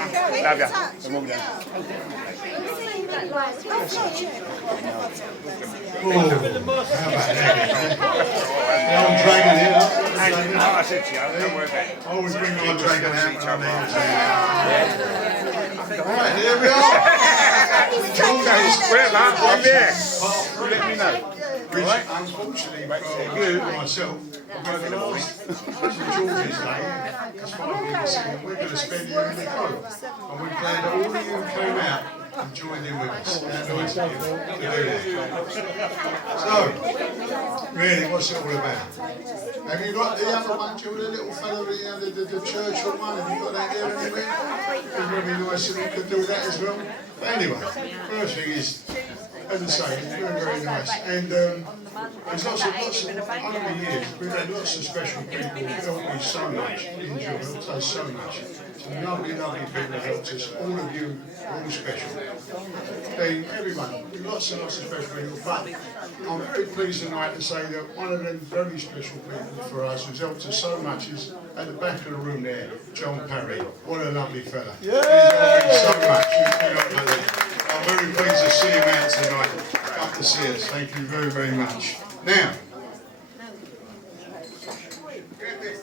Love ya. Come on down. I'm dragging it up. I said to you, don't worry about it. I always bring my dragon out. Right, here we are. Wherever, I'm here. Let me know. Which, unfortunately, for myself, I'm going to be last. It's George's Day. As far as we can see, we're going to spend here in the Globe. And we're glad that all of you came out and joined in with us. How nice of you to do that. So, really, what's it all about? Have you got the other one, Joe, the little fellow, the church one? Have you got that there anywhere? It's going to be nice if you could do that as well. But anyway, first thing is, as I say, it's very, very nice. And there's lots of, over the years, we've had lots of special people who helped me so much, enjoy us so much. Some lovely, lovely people have helped us. All of you are all special. Then everyone, lots and lots of special people. But I'm very pleased tonight to say that one of them very special people for us who's helped us so much is at the back of the room there, John Parry. What a lovely fella. He's helped me so much. You don't know that. I'm very pleased to see him out tonight. Up to see us. Thank you very, very much. Now,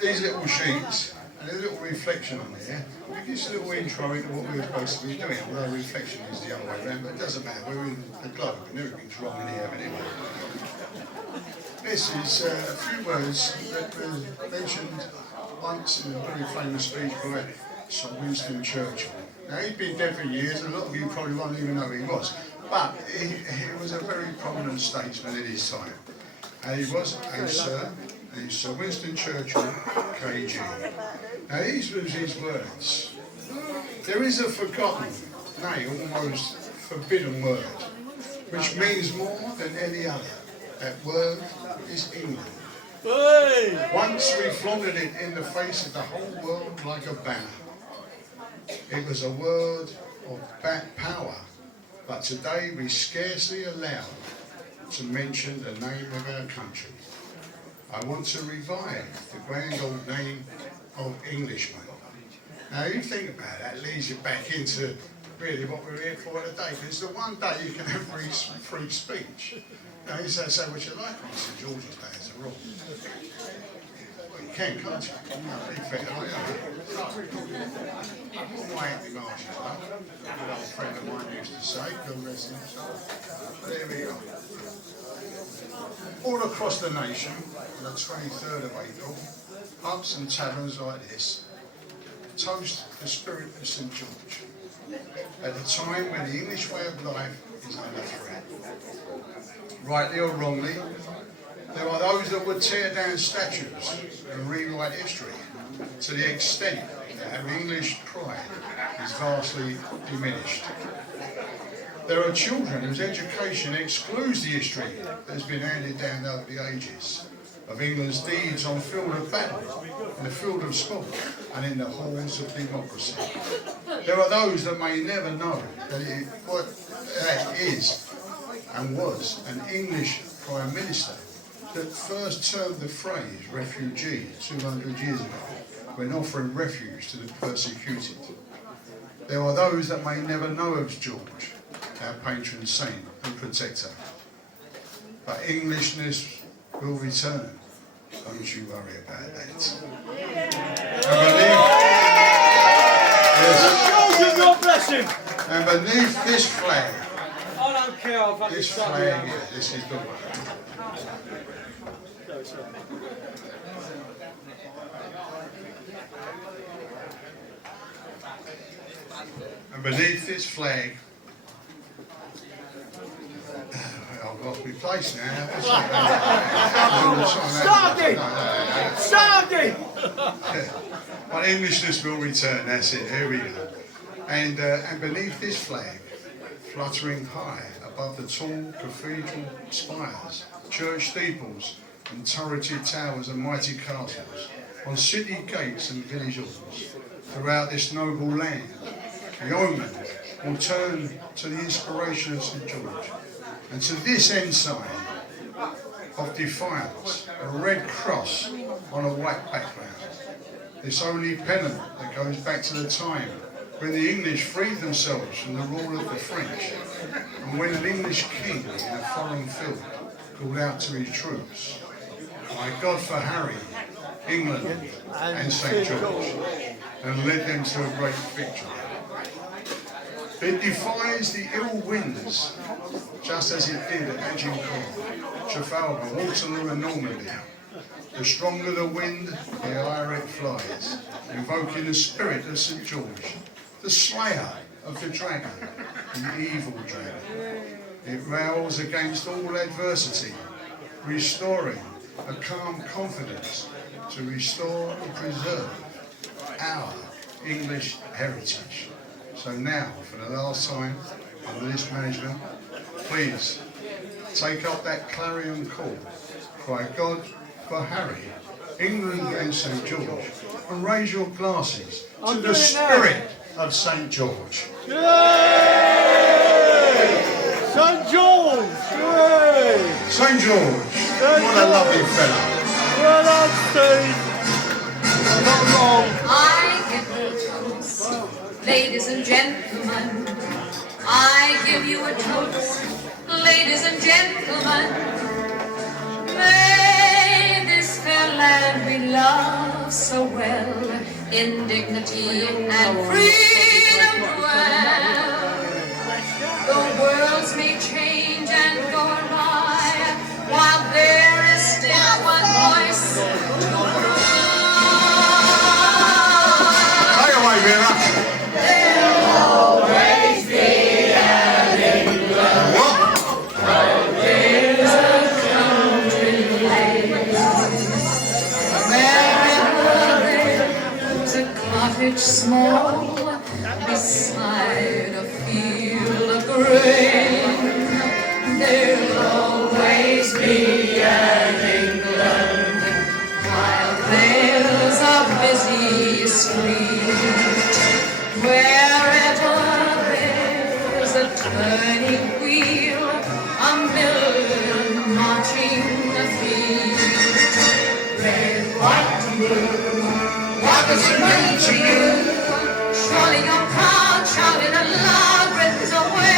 these little sheets and a little reflection on there. We give us a little intro into what we're supposed to be doing. Although reflection is the other way around, but it doesn't matter. We're in the Globe and everything's wrong in here anyway. This is a few words that were mentioned once in a very famous speech by Sir Winston Churchill. Now, he'd been dead for years, a lot of you probably won't even know who he was, but he was a very prominent statesman in his time. And he was a Sir Winston Churchill, KG. Now, these were his words. There is a forgotten, nay, almost forbidden word, which means more than any other. That word is England. Once we flaunted it in the face of the whole world like a banner. It was a word of power, but today we scarcely allow to mention the name of our country. I want to revive the grand old name of Englishman. Now you think about it, that leads you back into really what we're here for today, because it's the one day you can have free speech. Now you say what you like on St George's Day as a rule. Well, you can, can't you? Big fair, like that. My Auntie Marshall, a good old friend of mine used to say, God rest him. But there we go. All across the nation, on the 23rd of April, pubs and taverns like this toast the spirit of St George at a time when the English way of life is under threat. Rightly or wrongly, there are those that would tear down statues and rewrite history to the extent that our English pride is vastly diminished. There are children whose education excludes the history that has been handed down over the ages of England's deeds on field of battle, in the field of sport, and in the halls of democracy. There are those that may never know that what that is and was an English Prime Minister that first termed the phrase refugee 200 years ago when offering refuge to the persecuted. There are those that may never know of George, our patron saint and protector. But Englishness will return. Don't you worry about that. And beneath this flag, I don't care. this flag here, this is the one. And beneath this flag, I've lost my place now. Starting! But Englishness will return, that's it, here we go. And beneath this flag, fluttering high above the tall cathedral spires, church steeples and turreted towers and mighty castles, on city gates and village halls, throughout this noble land, the omen will turn to the inspiration of St George, and to this ensign of defiance, a red cross on a white background. This only pennant that goes back to the time when the English freed themselves from the rule of the French, and when an English king in a foreign field called out to his troops, "My God for Harry, England and St. George," and led them to a great victory. It defies the ill winds, just as it did at Agincourt, Trafalgar, Waterloo and Normandy. The stronger the wind, the higher it flies, invoking the spirit of St. George, the slayer of the dragon, the evil dragon. It rails against all adversity, restoring a calm confidence to restore and preserve our English heritage. So now, for the last time, under this management, please take up that clarion call, cry God for Harry, England and St. George, and raise your glasses to the spirit of St. George. Yay! St. George! Yay! St. George, what a lovely fella. Well done, Steve. Not wrong. I give you a toast, ladies and gentlemen. I give you a toast, ladies and gentlemen. May this fair land we love so well, in dignity and freedom dwell. The worlds may change and go by, while there is still one voice to cry. Take away, Vera. There'll always be an England. What? There's a country wherever there's a cottage small beside a field of grain. There'll always be an England while there's a busy street. Wherever there's a turning wheel, a million marching feet. Red, white, and blue, what does it mean to you? Surely you're proud, shouting aloud, written away.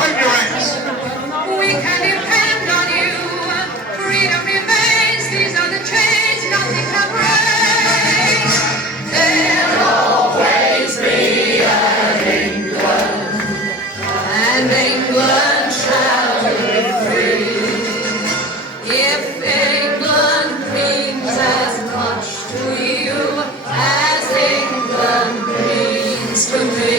Wave your hands. We can depend on you. Freedom remains. These are the chains nothing can break. There'll always be an England, and England shall be free. If England means as much to you as England means to me.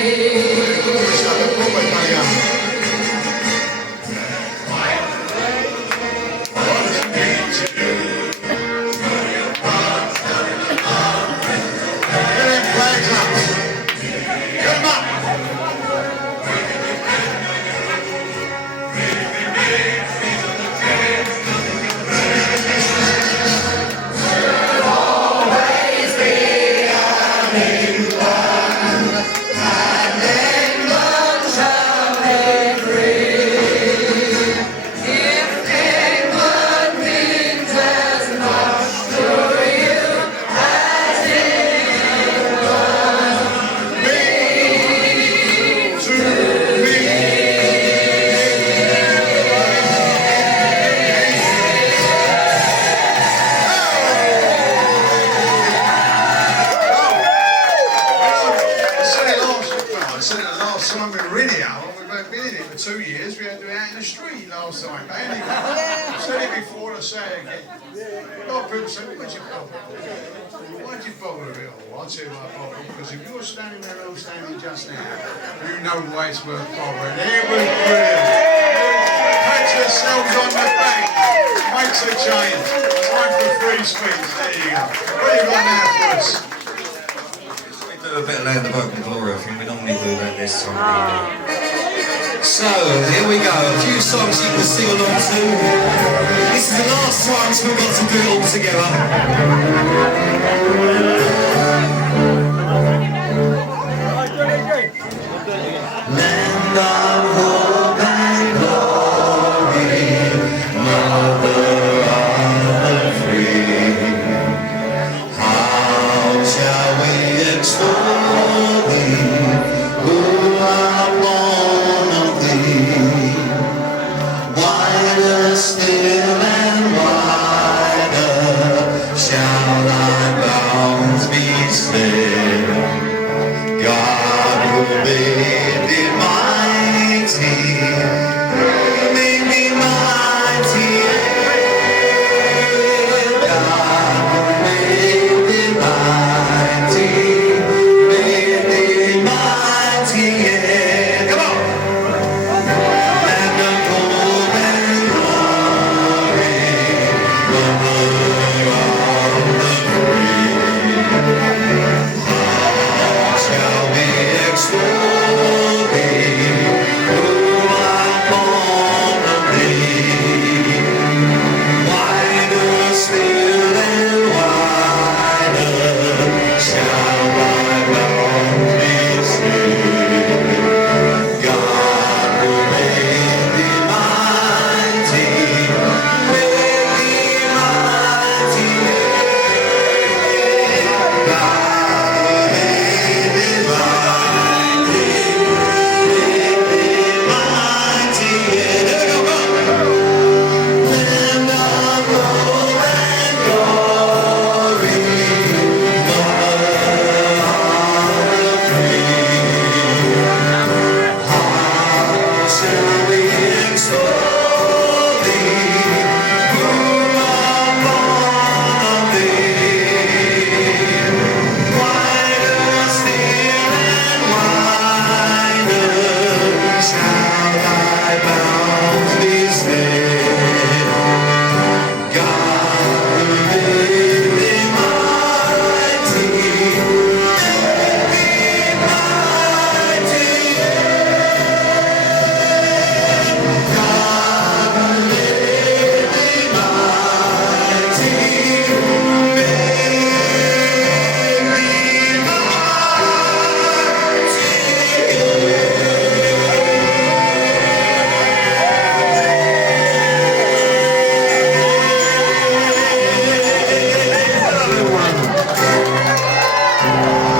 Why'd you bother with it all? I'll tell you what I bother, because if you're standing where I'm standing just now, you know why it's worth bothering. It was brilliant. Pat yourselves on the back. Makes a change. Time for free speech. There you go. What have you got now for us? We do a bit of Land of Hope and Glory. I think we normally do that this time of the year. So, here we go. A few songs you can sing along to. This is the last time so we've got to do it all together. Land of hope and glory, mother of the free. How shall we extol stay.